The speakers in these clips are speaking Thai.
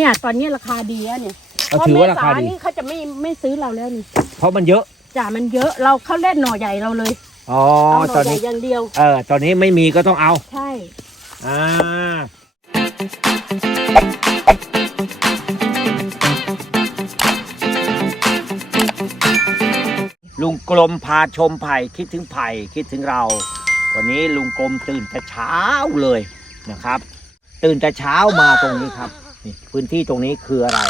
เนี่ย ตอนนี้ราคาดีแล้วเนี่ยก็ถือว่าราคาดีเพะเมษนี่เขาจะไม่ไม่ซื้อเราแล้วนี่เพราะมันเยอะ จ่ามันเยอะเราเขาเล่นหน่อใหญ่เราเลยอ๋อ เอาหตน่ออนใหญ่นี้ อย่างเดียว เออ ตอนนี้ไม่มีก็ต้องเอา ใช่ อ่า ลุงกลมพาชมไผ่คิดถึงไผ่คิดถึงเรา วันนี้ลุงกลมตื่นแต่เช้าเลยนะครับ ตื่นแต่เช้ามาตรงนี้ครับ นี่พื้นที่ตรงนี้คืออะไร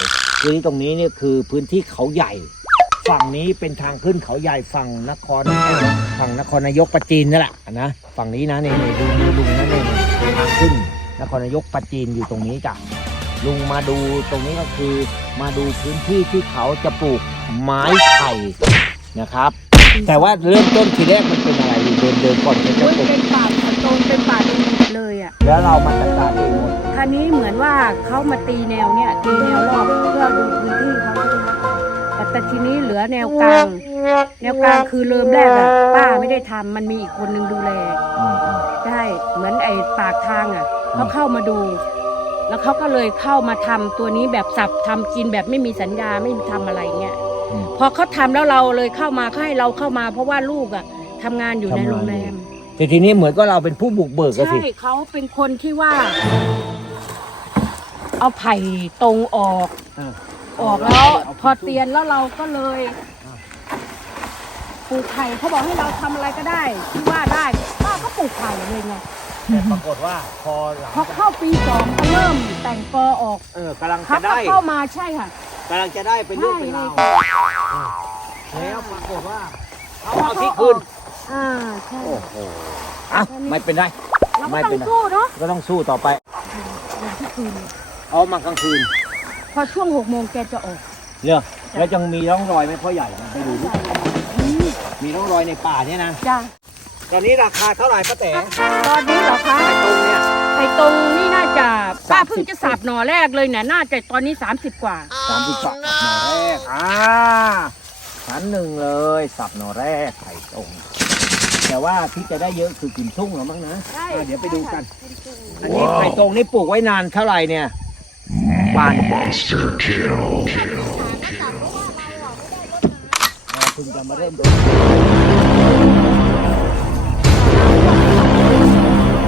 พื้นที่ตรงนี้เนี่ยคือพื้นที่เขาใหญ่ ฝั่งนี้เป็นทางขึ้นเขาใหญ่ฝั่งนครฝั่งนครนายกปราจีนนั่นแหละนะฝั่งนี้นะนี่นี่ดูดูลุงนะนี่นี่ทางขึ้นนครนายกปราจีนอยู่ตรงนี้จ้ะลุงมาดูตรงนี้ก็คือมาดูพื้นที่ที่เขาจะปลูกไม้ไผ่นะครับ แต่ว่าเริ่มต้นทีแรกมันเป็นอะไรเดินเดินก่อนจะปลูก เลยอะ แล้วเรามาจัดการเองหมดคราวนี้เหมือนว่าเขามาตีแนวเนี่ยตีแนวรอบเพื่อดูพื้นที่เขาใช่ไหมแต่แต่ทีนี้เหลือแนวกลาง แนวกลางคือเริ่มแรกอะป้าไม่ได้ทำมันมีอีกคนนึงดูแล อืมอืมใช่เหมือนไอ้ปากทางอะเขาเข้ามาดู แล้วเขาก็เลยเข้ามาทำตัวนี้แบบสับทำกินแบบไม่มีสัญญาไม่มีทำอะไรเงี้ยอืม พอเขาทำแล้วเราเลยเข้ามาเขาให้เราเข้ามา เพราะว่าลูกอะทำงานอยู่ในโรงแรม แต่ทีนี้เหมือนก็เราเป็นผู้บุกเบิกก็ใช่สิ เขาเป็นคนที่ว่า เอาไผ่ตรงออก อ่า ออกแล้วเอาพอเตียนแล้วเราก็เลยอ่าปลูกไผ่เขาบอกให้เราทำอะไรก็ได้ ที่ว่าได้ป้าก็ปลูกไผ่เลยไงแต่ปรากฏว่าพอหลังพอเข้าปีสองก็เริ่มแต่งกอออกเออกำลังเขาจะก็ได้เข้ามาใช่ค่ะ กำลังจะได้เป็นลูกเป็นใช่เราเลยเออแล้วปรากฏว่าเขาพเอาที่ขคืน ออกอ่าใช่โอ้โหอะไม่เป็นไร เราไม่ก็เป็ต้อนงไร สู้เนาะก็ต้องสู้ต่อไปอย่างที่คืนเอามากลางคืนพอช่วงหกโมงแกจะออกเนอะแล้วยังมีร่องรอยไหมพ่อใหญ่ไปดูดิมีร่องรอยในป่าเนี่ยนะจ้าตอนนี้ราคาเท่าไหร่ป้าแต๋ตอนนี้เหรอคะไอ้ตรงเนี่ย ไอ้ตรงนี่น่าจะป้า30เพิ่งจะสับหน่อแรกเลยเนี่ยน่าจะตอนนี้ 30 กว่า สามสิบบาทสับหน่อแรก อ่าชั้นหนึ่งเลย สับหน่อแรกไข่ตรง แต่ว่าที่จะได้เยอะคือกินชุ่งหรือมั้งนะใช่อะเดี๋ยวไปดูกัน อันนี้ไข่ตรงนี่ปลูกไว้นานเท่าไหร่เนี่ยปาน Monster kill. เราเพิ่งจะมาเริ่มดู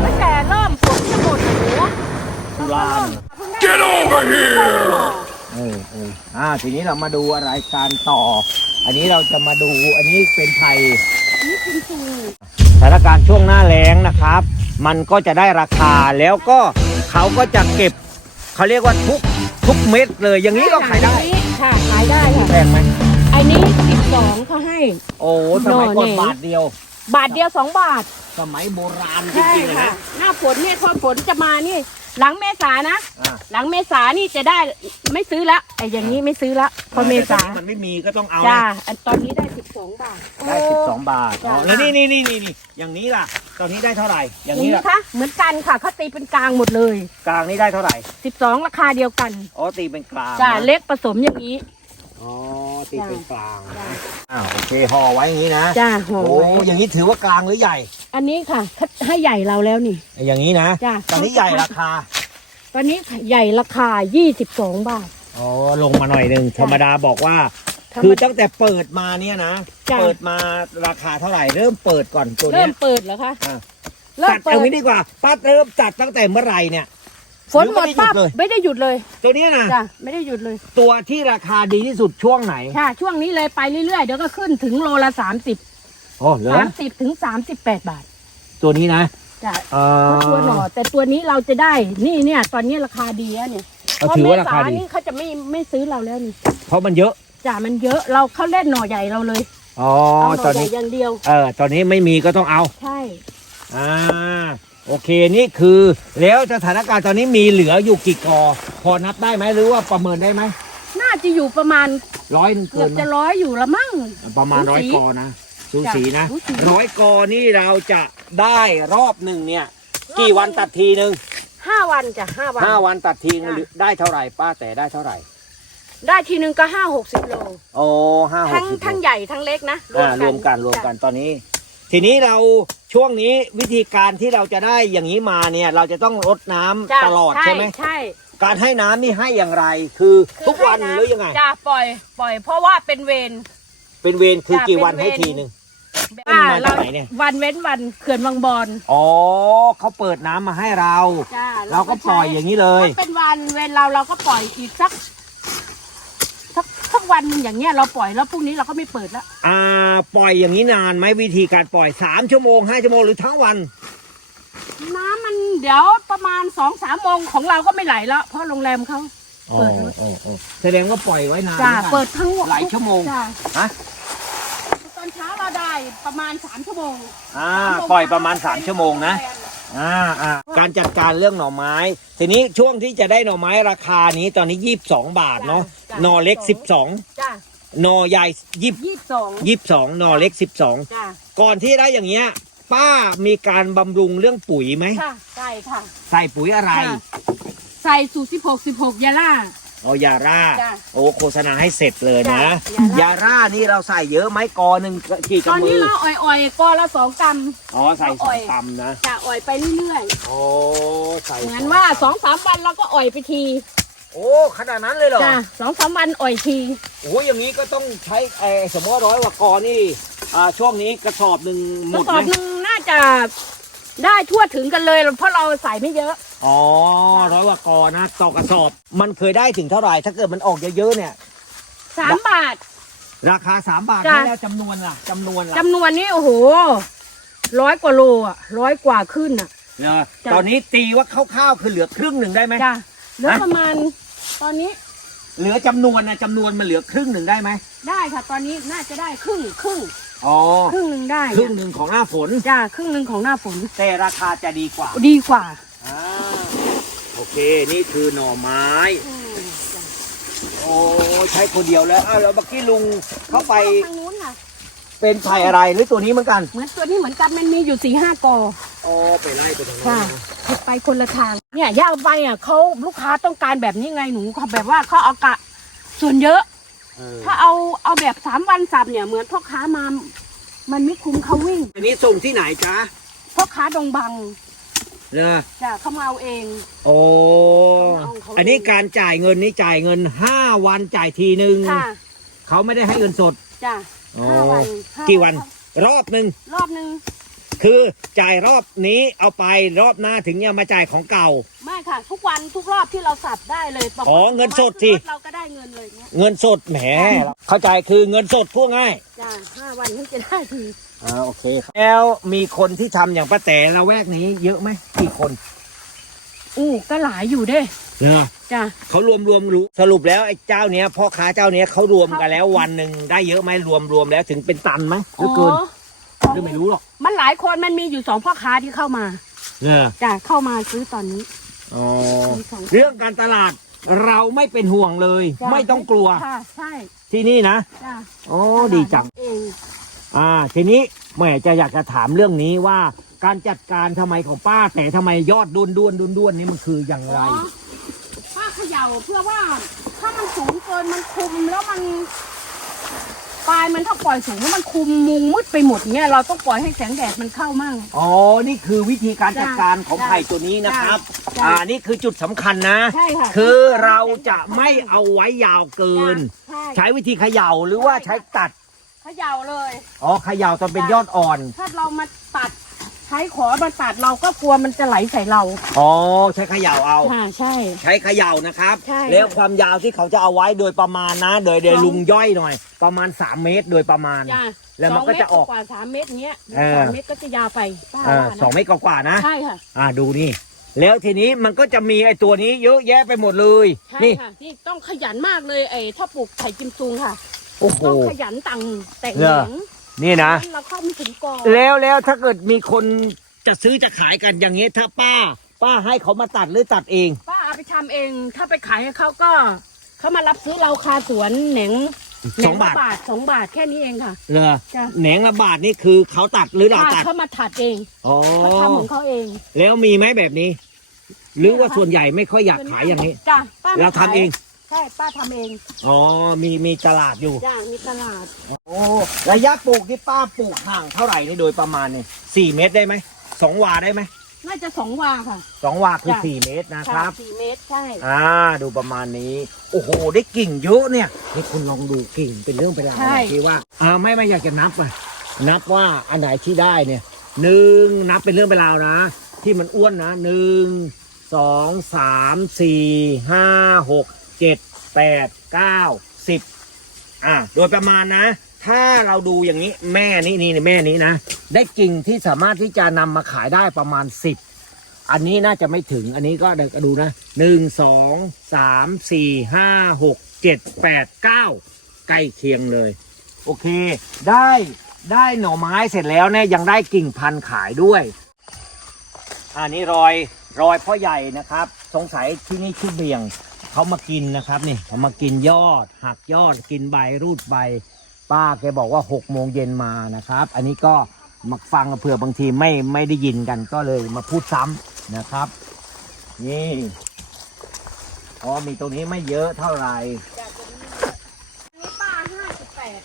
ตั้งแต่เริ่มฝนจะหมดโอ้โหตุลาเนี่ย Get over here! เออเอออ่า ทีนี้เรามาดูอะไรการต่อ อันนี้เราจะมาดู อันนี้เป็นไผ่ นี่คุณสูสถานการณ์ช่วงหน้าแล้งนะครับ มันก็จะได้ราคาแล้วก็เขาก็จะเก็บเขาเรียกว่าทุกทุกเม็ดเลยอย่างนี้ก็ขายได้ค่ะขายได้ค่ะแพงไหมไอ้นี้12เขาให้ โอ้สมัยก่อนโน่นนี่บาทเดียว บาทเดียว2บาท สมัยโบราณจใช่ริงๆเลยค่ะนะหน้าฝนเนี่ยพอฝนจะมานี่ หลังเมษานะ อ่าหลังเมษานี่จะได้ไม่ซื้อละไอ้อย่างนี้ไม่ซื้อละพอเมษาแต่ตอนนี้มันไม่มีก็ต้องเอาจ้านะอันตอนนี้ได้12บาท ได้สิบสองบาทจ้ะอ๋อแล้วนี่นี่นี่นี่นี่อย่างนี้ล่ะ ตอนนี้ได้เท่าไหร่ ออย่าย่างงนี้นี้ล่ะคะเหมือนกันค่ะเขาตีเป็นกลางหมดเลยกลางนี่ได้เท่าไหร่12ราคาเดียวกันอ๋อตีเป็นกลางจ้านะเล็กผสมอย่างนี้ อ๋อ ตีเป็นกลางจ้าอ่าโอเคห่อไว้อย่างนี้นะจ้าห่อโอ้ไว้อย่างนี้ถือว่ากลางหรือใหญ่ อันนี้ค่ะเขาให้ใหญ่เราแล้วนี่ อย่างนี้นะจ้ะ ตอนนี้ใหญ่ราคาตอนนี้ใหญ่ราคา 22 บาท อ๋อลงมาหน่อยหนึ่งธรรมดาบอกว่าธรรมดาคือตั้งแต่เปิดมาเนี่ยนะ จ้ะ เปิดมาราคาเท่าไหร่เริ่มเปิดก่อนตัวเริ่เนี้มย เปิดแล้วคะ อะ เริ่มจัดเปิเอาดงี้ดีกว่าป้าเริ่มจัดตั้งแต่เมื่อไหร่เนี่ย ฝนหมดหรือไม่ได้หยุปั๊ดบเลย ไม่ได้หยุดเลยตัวเนี้ยนะจ้ะไม่ได้หยุดเลยตัวที่ราคาดีที่สุดช่วงไหนค่ะช่วงนี้เลยไปเรื่อยๆเดี๋ยวก็ขึ้นถึงโลละ30โอ้เหรอ30ถึง38บาทตัวนี้นะจ้ะเอ่เพราะตัวหน่อแต่ตัวนี้เราจะได้นี่เนี่ย ตอนนี้ราคาดีแล้วเนี่ยก็ถือว่าราคาดีนี่เขาจะไม่ไม่ซื้อเราแล้วนี่เพราะมันเยอะจ้ะมันเยอะเราเขาเล่นหน่อใหญ่เราเลยอ๋อเอาหตน่ออนใหญ่นี้อย่างเดียว เออตอนนี้ไม่มีก็ต้องเอา ใช่ อ่า โอเคนี่คือแล้วสถานการณ์ตอนนี้มีเหลืออยู่กี่กอ พอนับได้ไหมหรือว่าประเมินได้ไหมน่าจะอยู่ประมาณร้อยหนึ่งเกืเกิอบนไหมจะร้อยอยู่ละมั่งประมาณสูร้อยสีกอนะสูสีนะสูสี ร้อยกอนี่เราจะได้รอบหนึ่งเนี่ย กี่วันตัดทีหนึ่งห้าวันจ้ะห้าวัน ห้าวันตัดทีนึงจ้ะ หรือได้เท่าไหร่ป้าแต่ได้เท่าไหร่ได้ทีนึงก็ห้าหกสิบโล โอ้ห้าหทั้กงสิบทั้งใหญ่ทั้งเล็กนะอ่ารวมกันรวมกันตอนนี้ ทีนี้เราช่วงนี้วิธีการที่เราจะได้อย่างนี้มาเนี่ย เราจะต้องรดน้ำจ้ะตลอดใช่ไหมใช่การให้น้ำนี่ให้อย่างไร คือทุกวันหรือยังไงจะปล่อย ปล่อย เพราะว่าเป็นเวร เป็นเวรคือจ้ะกี่วันเป็นเวรให้ทีหนึ่ง อ่ามาเราจากไหนเนี่ย วันเว้นวันเขื่อนวังบอนอ๋อเขาเปิดน้ำมาให้เรา จ้าเราก็ปล่อยอย่างนี้เลย ถ้าเป็นวันเวรเราเราก็ปล่อยอีกสัก สักสักวันหนึ่งอย่างเงี้ยเราปล่อยแล้วพรุ่งนี้เราก็ไม่เปิดแล้วอ่าปล่อยอย่างนี้นานไหมวิธีการปล่อยสามชั่วโมงห้าชั่วโมงหรือทั้งวัน น้ำมันเดี๋ยวประมาณสองสามโมงของเราก็ไม่ไหลแล้วเพราะโรงแรมเขาเปิดอ๋ออ๋ออ๋อแสดงว่าปล่อยไว้นานจ้าหมือนกันเปิดทั้งหมดหลายชั่วโมงจ้าฮะตอนเช้าเราได้ประมาณสามชั่วโมงอ่าปล่อยประมาณสามชั่วโมงนะ อ่าอ่าการจัดการเรื่องหน่อไม้ ทีนี้ช่วงที่จะได้หน่อไม้ราคานี้ตอนนี้ยี่สิบสองบาทเนาะจ้ะหน่อเล็กสิบสองจ้าหน่อใหญ่ยี่สิบยี่สิบสองยี่สิบสองหน่อเล็กสิบสองจ้าก่อนที่ได้อย่างเงี้ย ป้ามีการบำรุงเรื่องปุ๋ยไหมค่ะใช่ค่ะ ใส่ปุ๋ยอะไร ค่ะ ใส่สูตรสิบหกสิบหกยาล่า เอายาร่า จ้ะโอ้โฆษณาให้เสร็จเลยนะ จ้ะ ยาร่านี่เราใส่เยอะไหมกอหนึ่งกี่ตอนกำมืนี้อ เราอ่อยๆกอละสองกรัม อ๋อ ใส่สองกำนะ จะอ่อยไปเรื่อยโอ้ ใส่ๆ เหมือนว่าสองสามวันเราก็อ่อยไปที โอ้ ขนาดนั้นเลยเหรอ จ้าสองสามวันอ่อยที โอ้ยอย่างนี้ก็ต้องใช้ไอ้สมมติว่าร้อยกว่ากอนี่ อ่า ช่วงนี้กระสอบหนึ่งหกมระดสอบไหหมนึงน่าจะ ได้ทั่วถึงกันเลยเพราะเราใส่ไม่เยอะ อ๋อร้อยกว่ากอนะต่อกระสอบ มันเคยได้ถึงเท่าไหร่ถ้าเกิดมันออกเยอะๆเนี่ย สามบาท ราคาสามบาทจ้ะไม่แล้วจำนวนล่ะจำนวนล่ะจำนวนนี้โอ้โหร้อยกว่าโลอะร้อยกว่าขึ้นอะ เนอะจ้ะ ตอนนี้ตีว่าคร่าวๆคือเหลือครึ่งหนึ่งได้ไหมจ้าเหลือฮะประมาณตอนนี้เหลือจำนวนนะจำนวนมันเหลือครึ่งหนึ่งได้ไหมได้ค่ะ ตอนนี้น่าจะได้ครึ่งครึ่ง อ๋อครึ่งหนึ่งได้ครึ่งหนึ่งของหน้าฝน จ้าครึ่งหนึ่งของหน้าฝนแต่ราคาจะดีกว่าดีกว่าอ่าโอเคนี่คือหน่อไม้โอ้ใช้คนเดียวแล้วอ้าวแล้วเมื่อกี้ลุงเข้าไปทางนู้นค่ะ เป็นไผ่อะไรหรือตัวนี้เหมือนกันเหมือนตัวนี้เหมือนกันมันมีอยู่สี่ห้ากอ อ๋อไปไล่ไปตรงนั้นค่ะ ไปคนละทาง เนี่ยย่าเอาไปอะเขาลูกค้าต้องการแบบนี้ไงหนูเขาแบบว่าเขาเอากะส่วนเยอะ เออถ้าเอาเอาแบบสามวันสับเนี่ยเหมือนพ่อค้ามา มันไม่คุ้มเขาวิ่งอันนี้ส่งที่ไหนจ๊ะพ่อค้าดงบังเนอะจ้ะเขามาเอาเอง โอ้เอาเขาอันนี้การจ่ายเงินนี่จ่ายเงินห้าวันจ่ายทีหนึ่งค่ะเขาไม่ได้ให้เงินสด จ้ะอ๋อห้าวันห้ากี่วัน รอบหนึ่งรอบหนึ่ง คือจ่ายรอบนี้เอาไปรอบหน้าถึงจะมาจ่ายของเก่า ไม่ค่ะ ทุกวันทุกรอบที่เราสับได้เลยบกว่าอ๋อเงินสดสิ เราก็ได้เงินเลยเนี้ยเงินสดแหมเข้าใจคือเงินสดพูดง่ายจ้ะห้าวันถึงจะได้ทีอ่าโอเคครับแล้วมีคนที่ทำอย่างป้าแต่ละแวกนี้เยอะไหมกี่คนอู้ก็หลายอยู่เด้เนอะจ้ะเขารวมรวมรู้สรุปแล้วไอ้เจ้าเนี้ยพ่อค้าเจ้าเนี้ยเขารวมกันแล้ววันหนึ่งได้เยอะไหมรวมรวมแล้วถึงเป็นตันไหมหรือเกิน หรือไม่รู้หรอกมันหลายคนมันมีอยู่สองพ่อค้าที่เข้ามาเนอะจ้ะเข้ามาซื้อตอนนี้ อ๋อมีสองเรื่องการตลาดเราไม่เป็นห่วงเลย จ้ะไม่ต้องกลัวค่ะใช่ที่นี่นะจ้ะอ๋อดีจัง เองอ่า ทีนี้แม่จะอยากจะถามเรื่องนี้ว่าการจัดการทำไมของป้า แต่ทำไมยอดด้วนด้วนด้วนด้วนนี่มันคืออย่างไร อ๋อป้าเขย่าเพื่อว่าถ้ามันสูงเกินมันคุมแล้วมัน ปลายมันถ้าปล่อยสูงแล้วมันคุมมุงมืดไปหมดเนี่ยเราต้องปล่อยให้แสงแดดมันเข้ามั่ง อ๋อ นี่คือวิธีการจัดการของจ้ะไผ่ตัวนี้นะครับ จ้ะอ่า นี่คือจุดสำคัญนะ ใช่ค่ะคือเราจะไม่เอาไว้ยาวเกิน ใช่ ใช้วิธีเขย่าหรือว่าใช้ตัด เขย่าเลย อ๋อเขย่าตอนเป็นยอดอ่อน ถ้าเรามาตัดใช้ขอมาตัดเราก็กลัวมันจะไหลใส่เราอ๋อใช้เขย่าเอา ค่ะใช่ ใช้เขย่านะครับ ใช่แล้วความยาวที่เขาจะเอาไว้โดยประมาณนะ โดยโดยสอง ลุงย่อยหน่อย ประมาณ 3 เมตรโดยประมาณ จ้ะแล้วมันก็จะออกสงเมตรกว่าสามเมตรเนี้ยเออ สามเมตรก็จะยาวไปป้าเออว่านะสองเมตรกว่าๆนะ ใช่ค่ะ อ่าดูนี่ แล้วทีนี้มันก็จะมีไอ้ตัวนี้เยอะแยะไปหมดเลย ใช่นี่ค่ะที่ต้องขยันมากเลยไอ้ถ้าปลูกไผ่กิมซุงค่ะ โอ้โห ต้องขยันตังแต่งเหรเหอลือง นี่นะงั้นเราเข้าไม่ถึงกอแล้วแล้วถ้าเกิดมีคนจะซื้อจะขายกันอย่างนี้ถ้าป้า ป้าให้เขามาตัดหรือตัดเอง ป้าเอาไปทำเอง ถ้าไปขายให้เขาก็ เขามารับซื้อเราคาสวนแหนงสองบาทแหนละบาทสองบาทแค่นี้เองค่ะ เหรอจ้ะ แหนงละบาทนี่คือเขาตัดหรือเราป้าตัดเขามาถัดเองอ๋อเขาทำของเขาเองแล้วมีไหมแบบนี้ หรือว่าส่วนใหญ่ไม่ค่อยอยากขายอย่างนี้ จ้ะป้าไม่เราทำเอง ใช่ป้าทำเองอ๋อ มีมีตลาดอยู่ จ้ะมีตลาดโอ้ระยะปลูกที่ป้าปลูกห่างเท่าไหร่นี่โดยประมาณเนี่ยสี่เมตรได้ไหมสองวาได้ไหมน่าจะสองวาค่ะสองวาคือจ้ะสี่เมตรนะครับ สี่เมตรใช่อ่าดูประมาณนี้ โอ้โห ได้กิ่งเยอะเนี่ยนี่คุณลองดูกิ่งเป็นเรื่องเป็นราวใช่คิดว่าอ่าไม่ไม่อยากจะนับเลยนับว่าอันไหนที่ได้เนี่ยหนึ่งนับเป็นเรื่องเป็นราวนะ ที่มันอ้วนนะหนึ่งสองสามสี่ห้าหก เจ็ดแปดเก้าสิบอ่าโดยประมาณนะ ถ้าเราดูอย่างนี้แม่นี่นี่แม่นี้นะ ได้กิ่งที่สามารถที่จะนำมาขายได้ประมาณสิบอันนี้น่าจะไม่ถึงอันนี้ก็เดี๋ยวดูนะหนึ่งสองสามสี่ห้าหกเจ็ดแปดเก้าใกล้เคียงเลย โอเค ได้ได้หน่อไม้เสร็จแล้วเนี่ยยังได้กิ่งพันธุ์ขายด้วยอันนี้รอยรอยพ่อใหญ่นะครับ สงสัยที่นี่ชื่อเบียง เขามากินนะครับนี่เขามากินยอด หักยอดกินใบรูดใบ ป้าแกบอกว่าหกโมงเย็นมานะครับ อันนี้ก็มาฟังเผื่อบางทีไม่ไม่ได้ยินกันก็เลยมาพูดซ้ำนะครับ นี่อ๋อมีตรงนี้ไม่เยอะเท่าไหร่นี่ป้าห้าสิบแปด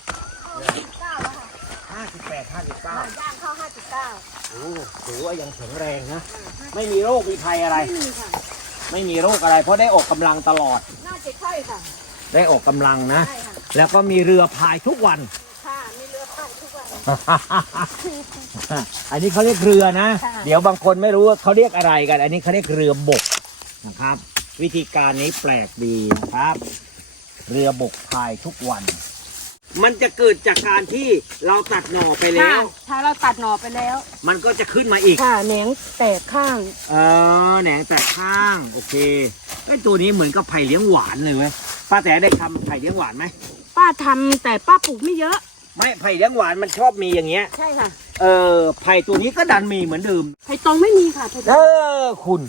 เก้าแล้วค่ะห้าสิบแปดห้าสิบเก้าย่างเข้าห้าสิบเก้าโอ้ถือว่ายังแข็งแรงนะ ไม่มีโรคมีภัยอะไรไม่มีค่ะ ไม่มีโรคอะไร เพราะได้ออกกำลังตลอด น่าจะใช่ค่ะได้ออกกำลังนะ ใช่ค่ะแล้วก็มีเรือพายทุกวัน ค่ะมีเรือพายทุกวัน อันนี้เขาเรียกเรือนะ ค่ะ เดี๋ยวบางคนไม่รู้ว่าเขาเรียกอะไรกัน อันนี้เขาเรียกเรือบกนะครับ วิธีการนี้แปลกดีนะครับ เรือบกพายทุกวัน มันจะเกิดจากการที่เราตัดหน่อไปแล้ค่ะวถ้าเราตัดหน่อไปแล้ว มันก็จะขึ้นมาอีก ค่ะแหนงแตกข้าง เออแหนงแต่ข้าง โอเคไอตัวนี้เหมือนกับไผ่เลี้ยงหวานเลยเว้ยป้าแต่ได้ทำไผ่เลี้ยงหวานไหมป้าทำแต่ป้าปลูกไม่เยอะ ไม่ไผ่เลี้ยงหวานมันชอบมีอย่างเงี้ย ใช่ค่ะเออไผ่ตัวนี้ก็ดันมีเหมือนเดิม ไผ่ตรงไม่มีค่ะไผ่ตเอรงอคุณ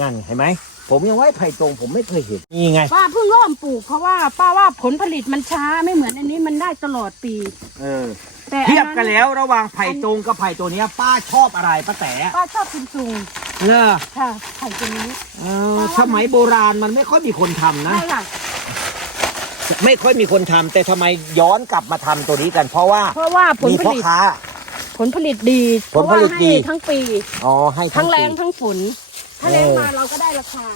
นั่นเห็นไหม ผมยังไว้ไผ่ตรงผมไม่เคยเห็นนี่ไง ป้าเพิ่งเริ่มปลูกเพราะว่าป้าว่าผลผลิตมันช้าไม่เหมือนอันนี้มันได้ตลอดปี เออ แต่อัเทียบกันแล้วระหว่างไผ่ตรงกับไผ่ตัวเนี้ย ป้าชอบอะไรป้าแต่ป้าชอบกินซุงเลอค่ะไผ่ตัวนี้เออสมัยโบราณมันไม่ค่อยมีคนทำนะ ใช่ค่ะ ไม่ค่อยมีคนทำแต่ทำไมย้อนกลับมาทำตัวนี้กัน เพราะว่าเพราะว่าผลมีผพ่อลิตค้า ผลผลิตดีผลผลิตดี เพราะว่าให้ทั้งปี อ๋อให้ทั้งแรงปีทั้งฝน ถ้าแรงเออมาเราก็ได้ราคา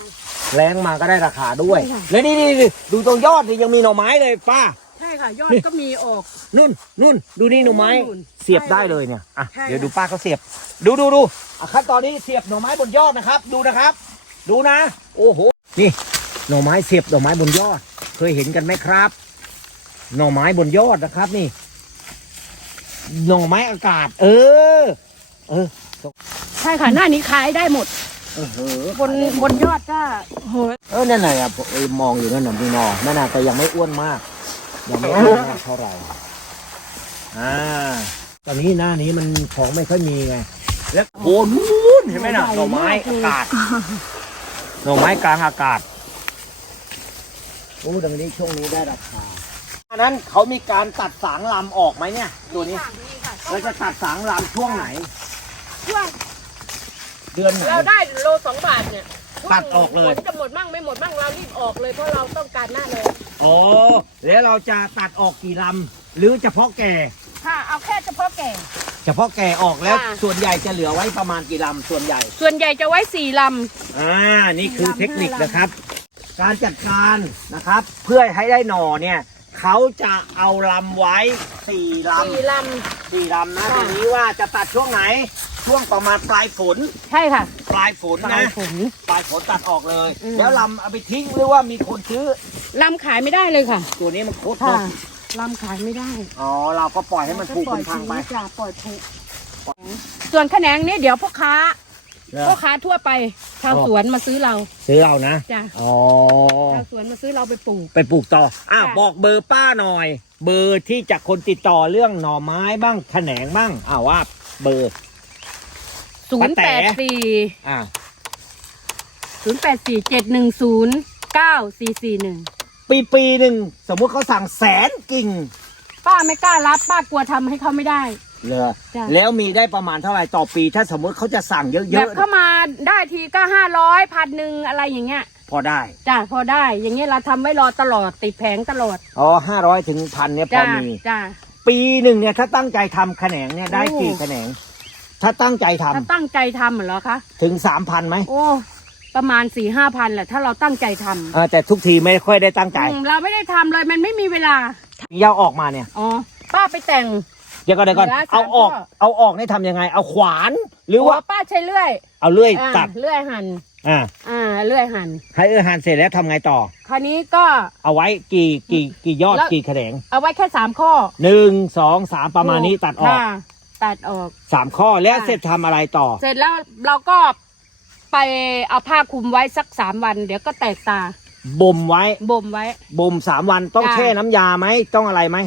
แรงมาก็ได้ราคาด้วย ใช่ค่ะ แล้วนี่นี่นี่ดูตรงยอดนี่ยังมีหน่อไม้เลยป้า ใช่ค่ะ ยอดนี่ ก็มีออก นุ่นนุ่นดูนี่หน่อไม้ นู่นเสียบใช่ได้เลยเนี่ยอะใช่ เดี๋ยวดูป้าเขาเสียบ ดูดูดูอะขั้นตอนนี้เสียบหน่อไม้บนยอดนะครับ ดูนะครับ ดูนะ โอ้โหนี่หน่อไม้เสียบหน่อไม้บนยอด เคยเห็นกันไหมครับ หน่อไม้บนยอดนะครับนี่ หน่อไม้อากาศ เออ เออ ใช่ค่ะ หน้านี้ขายได้หมดเออ บนบนยอดก็โหเออนั่นน่ะอะผมเอ้ยมองอยู่นั่นน่ะพี่นอนั่นน่ะแต่ยังไม่อ้วนมาก ยังไม่อ้วนมากเท่าไหร่อ่า ตอนนี้หน้านี้มันของไม่ค่อยมีไง แล้วโอ้นู่นเห็นไหมน่ะหน่อไม้อากาศหน่อไม้กลางอากาศโอ้ดังนี้ช่วงนี้ได้ราคาอันนั้นเขามีการตัดสางลำออกไหมเนี่ย ตัวนี้นี่ค่ะเราจะตัดสางลำช่วงไหน ช่วงเดือนไหน เราได้โลสองบาทเนี่ยตัดออกเลยฝนจะหมดมั่งไม่หมดมั่งเรารีบออกเลยเพราะเราต้องการหน้าเลยอ๋อแล้วเราจะตัดออกกี่ลำหรือเฉพาะแก่ ค่ะเอาแค่เฉพาะแก่ เฉพาะแก่ออกแล้ว ค่ะ ส่วนใหญ่จะเหลือไว้ประมาณกี่ลำส่วนใหญ่ ส่วนใหญ่จะไว้สี่ลอ่า นี่คือลำเทคนิคห้าลำนะครับ การจัดการนะครับ เพื่อให้ได้หน่อเนี่ย เขาจะเอาลำไว้สี่ลำสี่ลำ สี่ลำนะค่ะ ทีนี้ว่าจะตัดช่วงไหน ช่วงประมาณปลายฝนำใช่ค่ะปลายฝนปลานะยฝนปลายฝนตัดออกเลย อืม แล้วลำเอาไปทิ้งหรือว่ามีคนซื้อ ลำขายไม่ได้เลยค่ะ ตัวนี้มันโคตรค่ะนลำขายไม่ได้อ๋อ เราก็ปล่อยให้มันผูกปล่เป็อยนทางไปทิ้จ้ะปล่อยผูกส่วนแขนงนี้เดี๋ยวพ่อค้าเหรอพ่อค้าทั่วไปชาวอ๋อ สวนมาซื้อเราซื้อเอานะ จ้ะอ๋อ ชาวสวนมาซื้อเราไปปลูก ไปปลูกต่ออ้าวค่ะ บอกเบอร์ป้าหน่อย เบอร์ที่จะคนติดต่อเรื่องหน่อไม้บ้างแขนงบ้างอ้าวว่าเบอร์ ศูนย์ป้าแปแต๋ดสี่อ่าศูนย์แปดสี่เจ็ดหนึ่งศูนย์เก้าสี่สี่หนึ่งปีปีหนึ่งสมมุติเขาสั่งแสนกิ่งป้าไม่กล้ารับป้ากลัวทำให้เขาไม่ได้เลยจ้ะ แล้วมีได้ประมาณเท่าไหร่ต่อปีถ้าสมมติเขาจะสั่งเยแบบอะเข้ามาได้ทีก็ห้าร้อยพันหนึ่งอะไรอย่างเงี้ยๆพอได้จ้ะพอได้อย่างเงี้ยเราทำไว้รอตลอดติดแผงตลอดอ๋อห้าร้อยถึงพันเนี่ยพอจ้ะมี จ้ะ ปีหนึ่งเนี่ยถ้าตั้งใจทำแขนงเนี่ยได้โอ้กี่แขนง ถ้าตั้งใจทำถ้าตั้งใจทำเหรอคะ ถึงสามพันไหมโอ้ ประมาณสี่ห้าพันแหละ ถ้าเราตั้งใจทำเออแต่ทุกทีไม่ค่อยได้ตั้งใจอืมเราไม่ได้ทำเลยมันไม่มีเวลา ยาวออกมาเนี่ย อ๋อ ป้าไปแต่ง เดี๋ยวก่อนเดี๋ยวก่อนเหลือสามเอาออกข้อ เอาออกนี่ทำยังไง เอาขวานหรือว่าป้าใช้เลื่อยเอาเลื่อยอ่าตัดเลื่อยหั่นอ่าอ่าเลื่อยหั่นให้เออหันเสร็จแล้วทำไงต่อ คราวนี้ก็ เอาไว้กี่กี่กี่ยอดแล้ว กี่แขนงเอาไว้แค่สามข้อหนึ่งสองสามประมาณนี้ตัดออก ค่ะ ตัดออก สามข้อแล้วค่ะเสร็จทำอะไรต่อ เสร็จแล้วเราก็ไปเอาผ้าคลุมไว้สักสามวัน เดี๋ยวก็แตกตาบ่มไว้บ่มไว้ บ่มสามวันต้องค่ะแช่น้ำยาไหมต้องอะไรไหม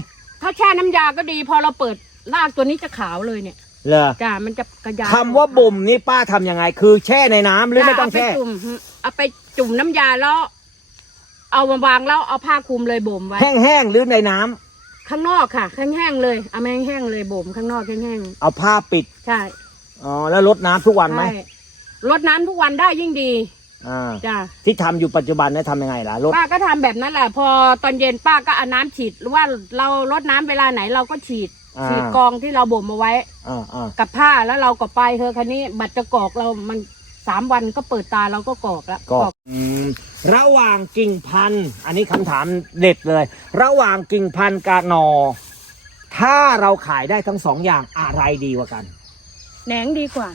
ถ้าแช่น้ำยาก็ดี พอเราเปิดรากตัวนี้จะขาวเลยเนี่ยเลอจ้ามันจะกระยายคำว่าบ่มนี่ป้าทำยังไง คือแช่ในน้ำหรือไม่ต้องจ้ะแช่เอาไปจุ่มเอาไปจุ่มน้ำยาแล้ว เอามาวางแล้วเอาผ้าคลุมเลยบ่มไว้ แห้งๆหรือในน้ำ ข้างนอกค่ะแห้งๆเลยเอามาแห้งๆเลยบ่มข้างนอกแห้งเอาผ้าปิดๆใช่อ๋อแล้วรดน้ำทุกวันไหมใช่รดน้ำทุกวันได้ยิ่งดีอ่าจ้าที่ทำอยู่ปัจจุบันเนี่ยทำยังไงล่ะรดป้าก็ทำแบบนั้นแหละพอตอนเย็นป้าก็เอาน้ำฉีดหรือว่าเรารดน้ำเวลาไหนเราก็ฉีดอ่าฉีดกองที่เราบ่มเอาไว้ อ่าอ่ากับผ้าแล้วเราก็ไปเธอะคันนี้บัตรจะกรอกเรามัน สามวันก็เปิดตาเราก็กรอกแล้วก็อืมระหว่างกิ่งพันธุ์ อันนี้คำถามเด็ดเลย ระหว่างกิ่งพันธุ์กับหนอ ถ้าเราขายได้ทั้งสองอย่างอะไรดีกว่ากัน แหนงดีกว่า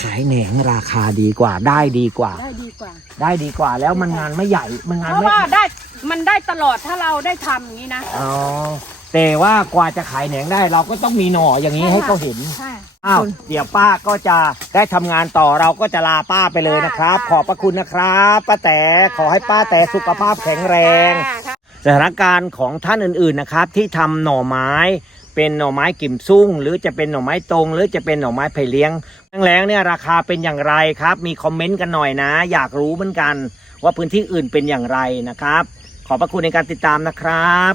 ขายแหนงราคาดีกว่า ได้ดีกว่า ได้ดีกว่า ได้ดีกว่า แล้วมันงานไม่ใหญ่มันงานเพราะไม่ว่าได้มันได้ตลอดถ้าเราได้ทำอย่างนี้นะ อ๋อ แต่ว่ากว่าจะขายแหนงได้เราก็ต้องมีหน่ออย่างนี้ใช่ให้ค่ะเขาเห็น ใช่ อ้าว เดี๋ยวป้าก็จะได้ทำงานต่อเราก็จะลาป้าไปเลยนะครับค่ะขอบพระคุณนะครับป้าแต่ขอให้ป้าแต่สุขภาพแข็งแรงค่ะ สถานการณ์ของท่านอื่นๆนะครับ ที่ทำหน่อไม้ เป็นหน่อไม้กิ่มซุ่ง หรือจะเป็นหน่อไม้ตรง หรือจะเป็นหน่อไม้ไผ่เลี้ยงแรงๆเนี่ยราคาเป็นอย่างไรครับ มีคอมเมนต์กันหน่อยนะ อยากรู้เหมือนกัน ว่าพื้นที่อื่นเป็นอย่างไรนะครับ ขอบพระคุณในการติดตามนะครับ